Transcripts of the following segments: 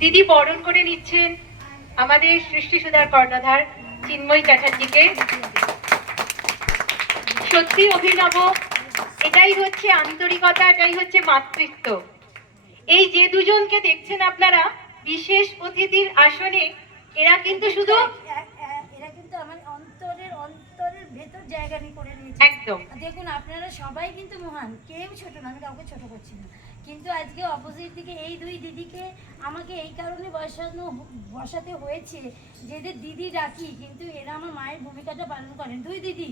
দিদি বরণ করে নিচ্ছেন আমাদের সৃষ্টি সুধার কর্ণধার চিন্ময় চ্যাটার্জিকে। সত্যি অভিনব, এটাই হচ্ছে আন্তরিকতা, এটাই হচ্ছে মাতৃত্ব। এই যে দুজনকে দেখছেন আপনারা বিশেষ অতিথির আসনে, এরা কিন্তু শুধু আমার অন্তরের ভেতর জায়গা নিয়ে করে নিয়েছে। একদম দেখুন, আপনারা সবাই কিন্তু মহান, কেউ ছোট না, আমি কাউকে ছোট করছি না, কিন্তু আজকে অপোজিট দিকে এই দুই দিদিকে আমাকে এই কারণে বসাতে হয়েছে, যেদের দিদি ডাকি, কিন্তু এরা আমার মায়ের ভূমিকাটা পালন করেন। দুই দিদি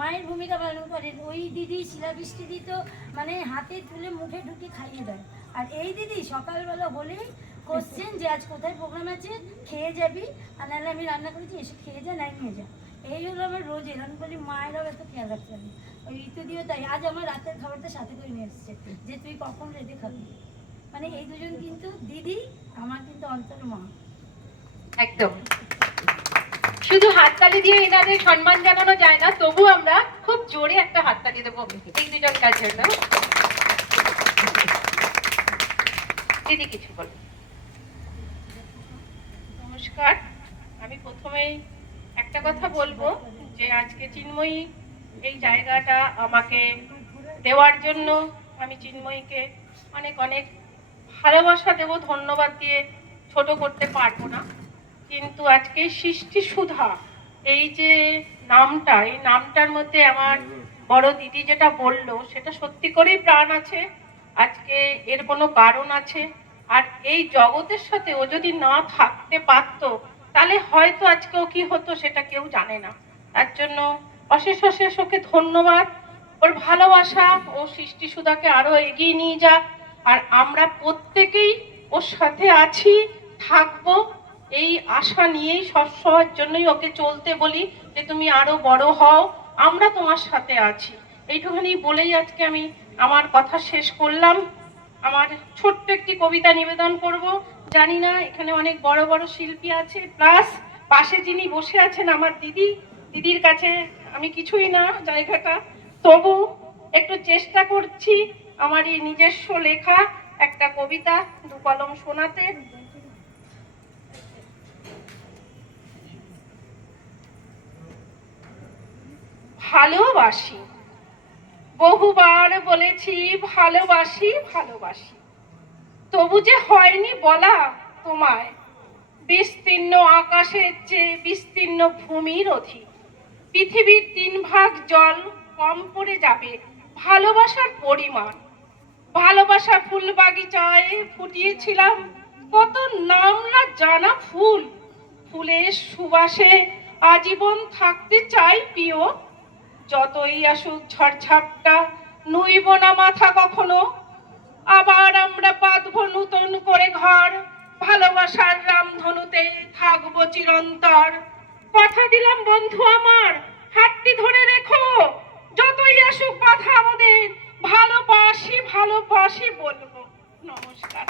মায়ের ভূমিকা পালন করেন। ওই দিদি শিলাবৃষ্টি দি তো মানে হাতে তুলে মুখে ঢুকে খাইয়ে দেয়, আর এই দিদি সকালবেলা হলেই কোশ্চেন যে আজ কোথায় প্রোগ্রাম আছে, খেয়ে যাবি, আর নাহলে আমি রান্না করেছি এসে খেয়ে যা, নাই নিয়ে যা। এই হলো আমার রোজের। আমি বলি মায়েরাও এত খেয়াল রাখতে হবে। ওই ঋতু দিও তাই আজ আমার রাতের খাবারটা সাথে করে নিয়ে এসছে, যে তুই কখন রেঁধে খাবি। মানে এই দুজন কিন্তু দিদি আমার কিন্তু অন্তর মা। একদম, শুধু হাততালি দিয়ে এনাদের সম্মান জানানো যায় না, তবু আমরা খুব জোরে একটা হাততালি দেবো এই দুজন কাজের জন্য। দিদি কিছু বলো। নমস্কার, আমি প্রথমেই একটা কথা বলবো যে আজকে চিন্ময়ী এই জায়গাটা আমাকে দেওয়ার জন্য আমি চিন্ময়ীকে অনেক অনেক ভালোবাসা দেব, ধন্যবাদ দিয়ে ছোট করতে পারবো না। কিন্তু আজকে সৃষ্টি সুধা এই যে নামটা, এই নামটার মধ্যে আমার বড় দিদি যেটা বললো সেটা সত্যি করেই প্রাণ আছে। আজকে এর কোনো কারণ আছে, আর এই জগতের সাথে ও যদি না থাকতে পারতো তাহলে হয়তো আজকেও কি হতো সেটা কেউ জানে না। তার জন্য অশেষ অশেষ ওকে ধন্যবাদ। ওর ভালোবাসা ও সৃষ্টি সুধাকে আরো এগিয়ে নিয়ে যাক, আর আমরা প্রত্যেকেই ওর সাথে আছি, থাকবো, এই আশা নিয়েই সবসময়ের জন্যই ওকে চলতে বলি যে তুমি আরো বড় হও, আমরা তোমার সাথে আছি। এইটুখানি বলেই আজকে আমি আমার কথা শেষ করলাম। আমার ছোট্ট একটি কবিতা নিবেদন করব। জানি না এখানে অনেক বড় বড় শিল্পী আছে, প্লাস পাশে যিনি বসে আছেন আমার দিদি, দিদির কাছে আমি কিছুই না জায়গাটা, তবু একটু চেষ্টা করছি আমার এই নিজস্ব লেখা একটা কবিতা দু কলম শোনাতে। ভালোবাসি, বহুবার বলেছি ভালোবাসি ভালোবাসি, তবু যে হয়নি বলা তোমায়। বিস্তীর্ণ আকাশের চেয়ে বিস্তীর্ণ ভূমির অধিক, পৃথিবীর 3 ভাগ জল কম পড়ে যাবে ভালোবাসার পরিমাণ। ভালোবাসার ফুল বাগিচায় ফুটিয়েছিলাম কত নাম না জানা ফুল, ফুলের সুবাসে আজীবন থাকতে চাই প্রিয়। যতই আসুক ঝড়ঝাপটা নুইব না মাথা কখনো, আবার আমরা বাঁধবো নতুন করে ঘর, ভালোবাসার রামধনুতে থাকবো চিরন্তর। কথা দিলাম বন্ধু আমার, হাতটি ধরে রেখো, যতই আসুক বাধা আমাদের, ভালোবাসি ভালোবাসি বলবো। নমস্কার।